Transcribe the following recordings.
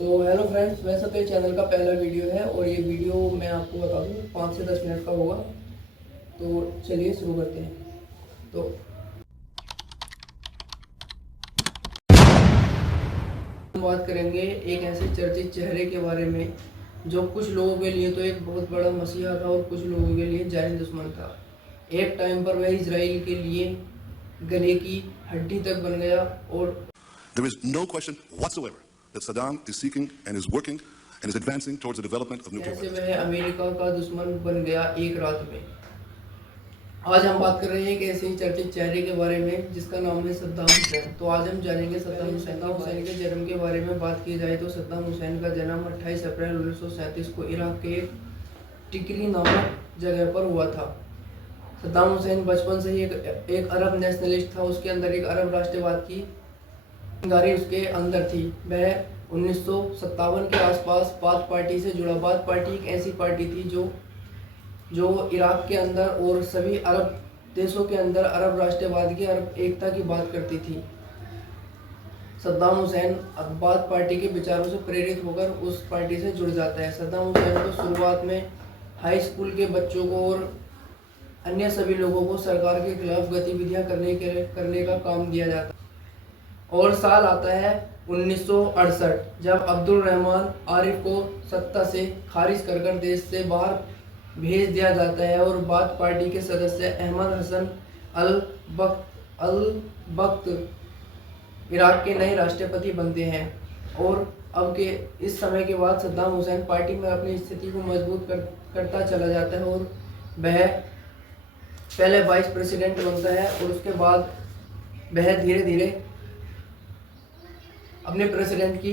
तो hello friends, वैसे तो ये चैनल का पहला वीडियो है और ये वीडियो मैं आपको बता दूँ 5 से 10 मिनट का होगा। तो चलिए शुरू करते हैं। तो हम बात करेंगे एक ऐसे चर्चित चेहरे के बारे में जो कुछ लोगों के लिए तो एक बहुत बड़ा मसीहा था और कुछ लोगों के लिए जानी दुश्मन था। एक टाइम पर वह इजराइल के लिए गले की हड्डी तक बन गया और There is no question whatsoever that Saddam is seeking and is working and is advancing towards the development of nuclear कैसे weapons. वह अमेरिका का दुश्मन बन गया एक रात में। आज हम बात कर रहे हैं एक ऐसे ही चर्चित चेहरे के बारे में जिसका नाम है सद्दाम हुसैन। तो आज हम जानेंगे सद्दाम हुसैन के जन्म के बारे में। बात की जाए तो सद्दाम हुसैन का जन्म 28 अप्रैल 1937 को इराक के एक टिकरी नामक जगह पर हुआ था। सद्दाम हुसैन बचपन से ही एक अरब नेशनलिस्ट था। उसके अंदर एक अरब राष्ट्रवाद की गारी उसके अंदर थी। वह 1957 के आसपास बाथ पार्टी से जुड़ा। बाथ पार्टी एक ऐसी पार्टी थी जो इराक के अंदर और सभी अरब देशों के अंदर अरब राष्ट्रवाद की, अरब एकता की बात करती थी। सद्दाम हुसैन बाथ पार्टी के विचारों से प्रेरित होकर उस पार्टी से जुड़ जाता है। सद्दाम हुसैन को शुरुआत में हाई स्कूल के बच्चों को और अन्य सभी लोगों को सरकार के खिलाफ गतिविधियां करने का काम दिया जाता है। और साल आता है 1968 जब अब्दुल रहमान आरिफ को सत्ता से खारिज कर देश से बाहर भेज दिया जाता है और बाथ पार्टी के सदस्य अहमद हसन अल बख्त इराक के नए राष्ट्रपति बनते हैं। और अब के इस समय के बाद सद्दाम हुसैन पार्टी में अपनी स्थिति को मजबूत करता चला जाता है और वह पहले वाइस प्रेसिडेंट बनता है और उसके बाद वह धीरे धीरे अपने प्रेसिडेंट की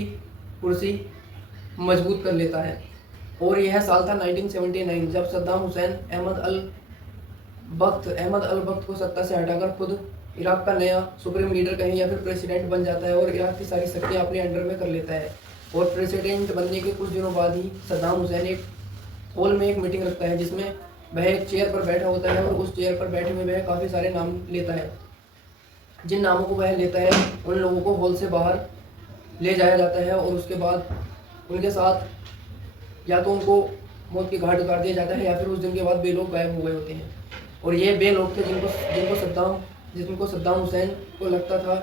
कुर्सी मजबूत कर लेता है। और यह साल था 1979 जब सद्दाम हुसैन अहमद अल बख्त को सत्ता से हटाकर खुद इराक का नया सुप्रीम लीडर कहें या फिर प्रेसिडेंट बन जाता है और इराक की सारी शक्तियां अपने अंडर में कर लेता है। और प्रेसिडेंट बनने के कुछ दिनों बाद ही सद्दाम हुसैन एक हॉल में एक मीटिंग रखता है जिसमें वह एक चेयर पर बैठा होता है और उस चेयर पर बैठे हुए वह काफ़ी सारे नाम लेता है। जिन नामों को वह लेता है उन लोगों को हॉल से बाहर ले जाया जाता है और उसके बाद उनके साथ या तो उनको मौत की घाट उतार दिया जाता है या फिर उस दिन के बाद 2 लोग गायब हो गए होते हैं। और ये 2 लोग थे जिनको सद्दाम हुसैन को लगता था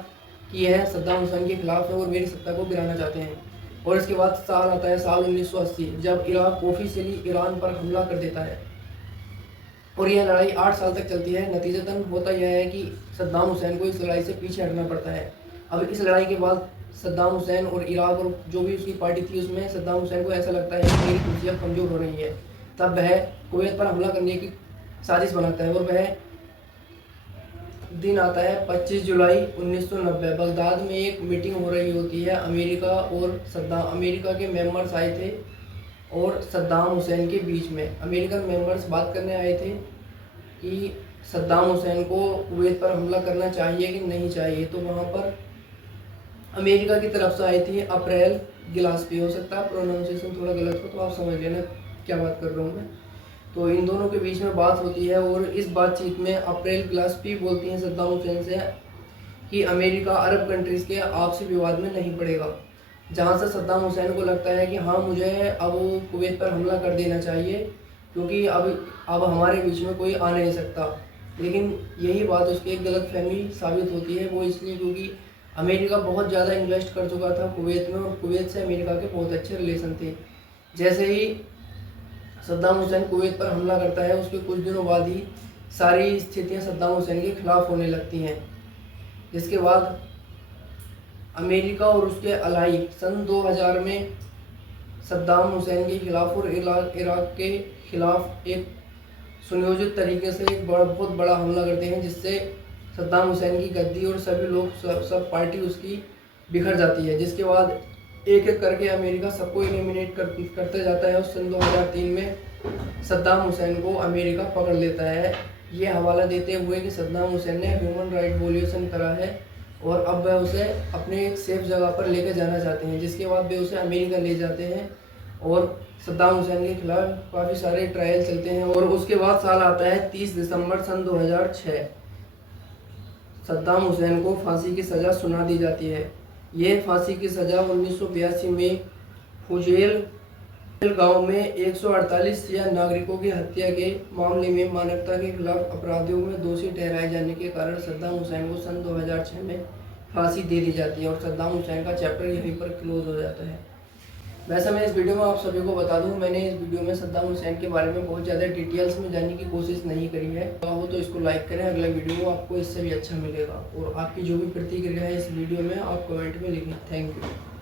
कि यह सद्दाम हुसैन के खिलाफ है और मेरी सत्ता को गिराना चाहते हैं। और इसके बाद साल आता है साल 1980 जब इराक ऑफिशियली ईरान पर हमला कर देता है और यह लड़ाई 8 साल तक चलती है। नतीजतन होता यह है कि सद्दाम हुसैन को इस लड़ाई से पीछे हटना पड़ता है। अब इस लड़ाई के बाद सद्दाम हुसैन और इराक और जो भी उसकी पार्टी थी उसमें सद्दाम हुसैन को ऐसा लगता है कि मेरी कुर्सी अब कमज़ोर हो रही है। तब वह कुवैत पर हमला करने की साजिश बनाता है और वह दिन आता है 25 जुलाई 1990। बगदाद में एक मीटिंग हो रही होती है। अमेरिका के मेंबर्स आए थे और सद्दाम हुसैन के बीच में अमेरिकन मेंबर्स बात करने आए थे कि सद्दाम हुसैन को कुवैत पर हमला करना चाहिए कि नहीं चाहिए। तो वहाँ पर अमेरिका की तरफ से आई थी अप्रैल गिलास्पी। हो सकता है प्रोनाउंसिएशन थोड़ा गलत हो तो आप समझ लेना क्या बात कर रहा हूँ मैं। तो इन दोनों के बीच में बात होती है और इस बातचीत में अप्रैल गिलास्पी बोलती हैं सद्दाम हुसैन से कि अमेरिका अरब कंट्रीज़ के आपसी विवाद में नहीं पड़ेगा। जहाँ से सद्दाम हुसैन को लगता है कि हाँ मुझे अब कुवैत पर हमला कर देना चाहिए क्योंकि अब हमारे बीच में कोई आ नहीं सकता। लेकिन यही बात उसकी एक गलतफहमी साबित होती है। वो इसलिए क्योंकि अमेरिका बहुत ज़्यादा इन्वेस्ट कर चुका था कुवैत में और कुवैत से अमेरिका के बहुत अच्छे रिलेशन थे। जैसे ही सद्दाम हुसैन कुवैत पर हमला करता है उसके कुछ दिनों बाद ही सारी स्थितियां सद्दाम हुसैन के खिलाफ होने लगती हैं। जिसके बाद अमेरिका और उसके अलाई सन 2000 में सद्दाम हुसैन के खिलाफ और इराक के खिलाफ एक सुनियोजित तरीके से एक बहुत बड़ा हमला करते हैं जिससे सद्दाम हुसैन की गद्दी और सभी लोग सब पार्टी उसकी बिखर जाती है। जिसके बाद एक एक करके अमेरिका सबको एलिमिनेट करते जाता है और सन 2003 में सद्दाम हुसैन को अमेरिका पकड़ लेता है। ये हवाला देते हुए कि सद्दाम हुसैन ने ह्यूमन राइट वॉल्यूशन करा है और अब वह उसे अपने एक सेफ जगह पर लेकर जाना चाहते हैं। जिसके बाद वे उसे अमेरिका ले जाते हैं और सद्दाम हुसैन के खिलाफ काफ़ी सारे ट्रायल चलते हैं। और उसके बाद साल आता है 30 दिसंबर सन 2006। सद्दाम हुसैन को फांसी की सज़ा सुना दी जाती है। ये फांसी की सज़ा 1982 में फुजेल गांव में 148 या नागरिकों की हत्या के मामले में मानवता के खिलाफ अपराधियों में दोषी ठहराए जाने के कारण सद्दाम हुसैन को सन 2006 में फांसी दे दी जाती है और सद्दाम हुसैन का चैप्टर यहीं पर क्लोज हो जाता है। वैसे मैं इस वीडियो में आप सभी को बता दूं, मैंने इस वीडियो में सद्दाम हुसैन के बारे में बहुत ज़्यादा डिटेल्स में जानने की कोशिश नहीं करी है। हो तो इसको लाइक करें, अगला वीडियो आपको इससे भी अच्छा मिलेगा। और आपकी जो भी प्रतिक्रिया है इस वीडियो में आप कमेंट में लिखें। Thank you.